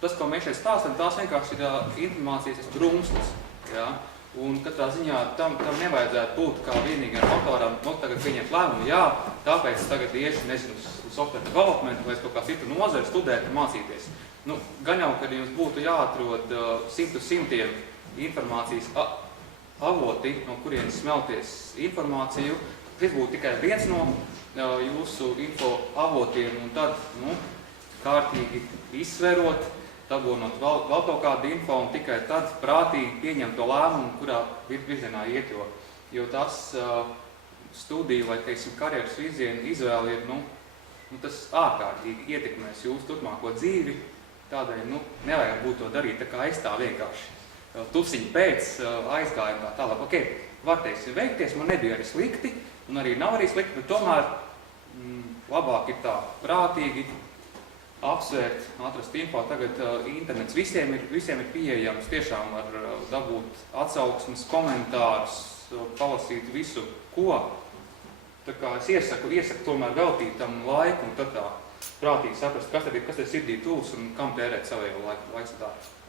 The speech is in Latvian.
tas, ko mēs šeit stāstam, tās vienkārši ir informācijas drumstas. Ja? Un katrā ziņā tam nevajadzētu būt kā vienīgajam autoram, tagad pieņemt lēmumu, jā, tāpēc tagad iešu, nezinu, uz software development vai kaut kā citu nozari studēt un mācīties. Gan jau, kad jums būtu jāatrod simtiem informācijas avoti, no kurienes smelties informāciju, tas būtu tikai viens no jūsu info avotiem, un tad, kārtīgi izsverot, dabūnot vēl kaut kādu info un tikai tad prātīgi pieņemt to lēmumu, kurā virzienā iet, jo tas studiju vai, teiksim, karjeras virzienu izvēle ir, tas ārkārtīgi ietekmēs jūsu turpmāko dzīvi, tādēļ, nevajag būt to darīt, tā kā es tā vienkārši tusiņu pēc aizgājumu tā tālāk. Ok, var teiksim, veikties, man nebija arī slikti, un arī nav arī slikti, bet tomēr labāk ir tā prātīgi apsvērt, atrast info. Tagad internets visiem ir pieejams, tiešām var dabūt atsauksmes, komentārus, palasīt visu, ko. Tā kā es iesaku tomēr veltīt tam laiku un tad tā prātīgi saprast, kas tad ir sirdī tūs un kam tērēt savējo laiku.